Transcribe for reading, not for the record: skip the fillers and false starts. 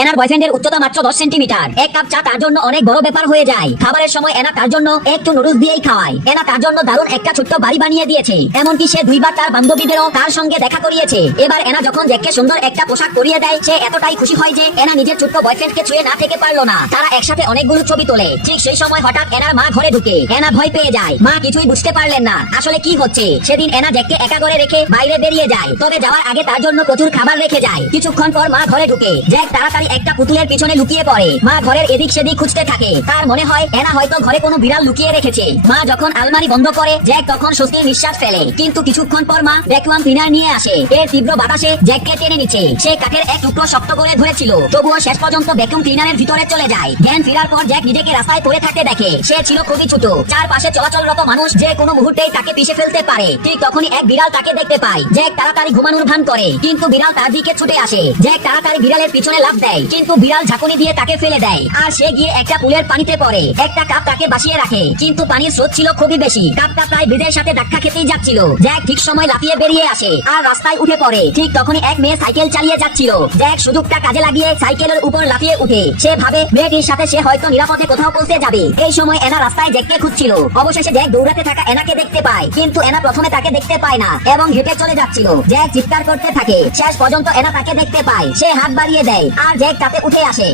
এনার বয়ফ্রেন্ডের উচ্চতা মাত্র 10 সেন্টিমিটার। এক কাপ চা তার জন্য অনেক বড় ব্যাপার হয়ে যায়। খাবারের সময় এনা তার জন্য একটু নুডলস দিয়েই খাওয়ায়। এনা তার জন্য দারুণ একটা ছোট্ট বাড়ি বানিয়ে দিয়েছে। এমনকি সে 2বার তার বান্ধবীদেরও তার সঙ্গে দেখা করিয়েছে। এবার এনা যখন জ্যাককে সুন্দর একটা পোশাক পরিয়ে দেয়, সে এতটাই খুশি হয় যে এনা নিজের ছোট্ট বয়ফ্রেন্ডকে ছুঁয়ে না থেকে পারলো না। তারা একসাথে অনেকগুলো ছবি তোলে। ঠিক সেই সময় হঠাৎ এনার মা ঘরে ঢুকে। এনা ভয় পেয়ে যায়। মা কিছুই বুঝতে পারলেন না আসলে কি হচ্ছে। সেদিন এনা জ্যাককে একা ঘরে রেখে বাইরে বেরিয়ে যায়। তবে যাওয়ার আগে তার জন্য প্রচুর খাবার রেখে যায়। কিছুক্ষণ পর মা ঘরে ঢুকে। জ্যাক তাড়াতাড়ি একটা পুতুলের পিছনে লুকিয়ে পড়ে। মা ঘরের এদিক সেদিক খুঁজতে থাকে। তার মনে হয় এনা হয়তো ঘরে কোনো বিড়াল লুকিয়ে রেখেছে। মা যখন আলমারি বন্ধ করে, জ্যাক তখন স্বস্তির নিঃশ্বাস ফেলে। কিন্তু কিছুক্ষণ পর মা ভ্যাকুয়াম ক্লিনার নিয়ে আসে। এর তীব্র বাতাসে জ্যাককে টেনে নিচ্ছে। সে কাঠের এক টুকরো শক্ত করে ধরেছিল, তবুও শেষ পর্যন্ত ভ্যাকুয়াম ক্লিনারের ভিতরে চলে যায়। জ্ঞান ফেরার পর জ্যাক নিজেকে রাস্তায় পড়ে থাকতে দেখে। সে ছিল খুবই ছোট। চারপাশে চলাচলরত মানুষ যে কোনো মুহূর্তেই তাকে পিষে ফেলতে পারে। ঠিক তখনই এক বিড়াল তাকে দেখতে পায়। জ্যাক তাড়াতাড়ি ঘুমানোর ভান করে, কিন্তু বিড়াল তার দিকে ছুটে আসে। জ্যাক তাড়াতাড়ি বিড়ালের পিছনে লাফ দেয়, কিন্তু বিড়াল ঝাঁকুনি দিয়ে তাকে ফেলে দেয়। আর সে গিয়ে একটা পুলের পানিতে পড়ে। একটা কাপ তাকে বাঁচিয়ে রাখে, কিন্তু পানির স্রোত ছিল খুবই বেশি। কাপটা প্রায় ব্রিজের সাথে ধাক্কা খেতেই যাচ্ছিল। জ্যাক ঠিক সময় লাফিয়ে বেরিয়ে আসে আর রাস্তায় উঠে পড়ে। ঠিক তখনই এক মেয়ে সাইকেল চালিয়ে যাচ্ছিল। জ্যাক সুযোগটা কাজে লাগিয়ে সাইকেলের উপর লাফিয়ে উঠে। সে ভাবে মেয়েটির সাথে সে হয়তো নিরাপদে কোথাও পৌঁছে যাবে। এই সময় এনা রাস্তায় জ্যাককে খুঁজছিল। অবশেষে জ্যাক দৌড়াতে থাকা এনাকে দেখতে পায়, কিন্তু এনা প্রথমে তাকে দেখতে পায় না এবং হেঁটে চলে যাচ্ছিল। জ্যাক চিৎকার করতে থাকে। শেষ পর্যন্ত এনা তাকে দেখতে পায়। সে হাত বাড়িয়ে দেয় আর জ্যাক তাতে উঠে আসে।